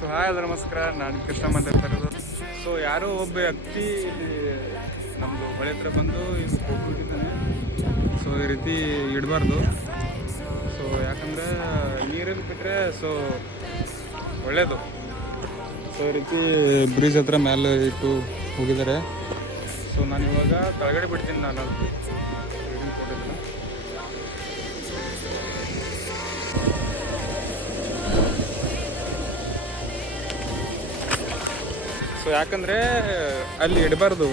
So hi ನಮಸ್ಕಾರ, ನಾನು ಕೃಷ್ಣ ಮಾತಾಡ್ತಾ ಇರೋದು. ಸೊ ಯಾರೋ ಒಬ್ಬ ವ್ಯಕ್ತಿ ಇಲ್ಲಿ ನಮ್ಮದು ಹೊಳೆ ಹತ್ರ ಬಂದು ಇಲ್ಲಿ ಹೋಗ್ಬಿಟ್ಟಿದ್ದಾನೆ. ಸೊ ಈ ರೀತಿ ಇಡಬಾರ್ದು. ಸೊ ಯಾಕಂದರೆ ನೀರಲ್ಲಿ ಬಿಟ್ಟರೆ ಸೊ ಒಳ್ಳೆಯದು. ಸೊ ಈ ರೀತಿ ಬ್ರಿಡ್ಜ್ ಹತ್ರ ಮೇಲೆ ಇಟ್ಟು ಹೋಗಿದ್ದಾರೆ. ಸೊ ನಾನು ಇವಾಗ ಕೆಳಗಡೆ ಬಿಡ್ತೀನಿ. ನಾನು ಸೊ ಯಾಕಂದರೆ ಅಲ್ಲಿ ಇಡಬಾರ್ದು,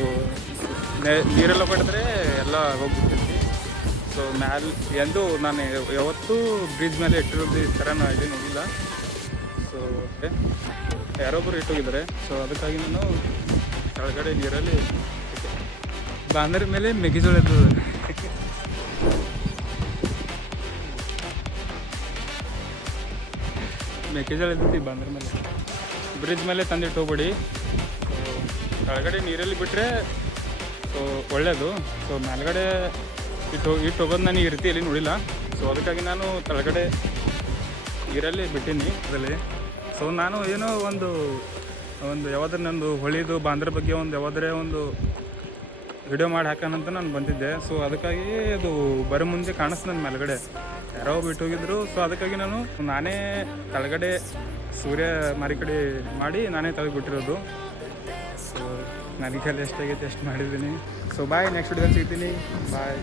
ನೀರೆಲ್ಲ ಬಿಡಿದ್ರೆ ಎಲ್ಲ ಹೋಗ್ಬಿಡ್ತೈತಿ. ಸೊ ಎಂದು ನಾನು ಯಾವತ್ತೂ ಬ್ರಿಡ್ಜ್ ಮೇಲೆ ಇಟ್ಟಿರೋದು ಈ ಥರ ನಾನು ಇಲ್ಲಿ ನೋಡಿಲ್ಲ. ಸೊ ಯಾರೊಬ್ಬರು ಇಟ್ಟೋಗಿದ್ದಾರೆ. ಸೊ ಅದಕ್ಕಾಗಿ ನಾನು ಕೆಳಗಡೆ ನೀರಲ್ಲಿ ಬಾಂದರ ಮೇಲೆ ಮೆಕ್ಕೆಜೋಳ ಇರ್ತದೆ. ಮೆಕ್ಕೆಜೋಳ ಇರ್ತೈತಿ ಬಾಂದರ ಮೇಲೆ. ಬ್ರಿಡ್ಜ್ ಮೇಲೆ ತಂದಿಟ್ಟು ಹೋಗ್ಬೇಡಿ. ಕೆಳಗಡೆ ನೀರಲ್ಲಿ ಬಿಟ್ಟರೆ ಸೊ ಒಳ್ಳೆಯದು. ಸೊ ಮೇಲ್ಗಡೆ ಇಟ್ಟು ಹೋಗೋದು ನನಗೆ ಈ ರೀತಿಯಲ್ಲಿ ನೋಡಿಲ್ಲ. ಸೊ ಅದಕ್ಕಾಗಿ ನಾನು ಕೆಳಗಡೆ ನೀರಲ್ಲಿ ಬಿಟ್ಟೀನಿ ಅದರಲ್ಲಿ. ಸೊ ನಾನು ಏನೋ ಒಂದು ಯಾವುದಾದ್ರು ನಂದು ಹೊಳಿದು ಬಾಂದ್ರ ಬಗ್ಗೆ ಯಾವುದಾದ್ರೆ ಒಂದು ವಿಡಿಯೋ ಮಾಡಿ ಹಾಕೋಣಂತ ನಾನು ಬಂದಿದ್ದೆ. ಸೊ ಅದಕ್ಕಾಗಿ ಅದು ಬರೋ ಮುಂದೆ ಕಾಣಿಸ್ತು ನನ್ನ ಮೇಲ್ಗಡೆ ಯಾರೋ ಬಿಟ್ಟು ಹೋಗಿದ್ರು. ಸೊ ಅದಕ್ಕಾಗಿ ನಾನೇ ಕೆಳಗಡೆ ಸೂರ್ಯ ಮಾರಿಕಡೆ ಮಾಡಿ ನಾನೇ ತೆಗೆದುಬಿಟ್ಟಿರೋದು. ಸೊ ನನಗೆಲ್ಲ ಎಷ್ಟಾಗೈತೆ ಎಷ್ಟು ಮಾಡಿದ್ದೀನಿ. ಸೊ ಬಾಯ್, ನೆಕ್ಸ್ಟ್ ವಿಡಿಯೋದಲ್ಲಿ ಸಿಗ್ತೀನಿ. ಬಾಯ್.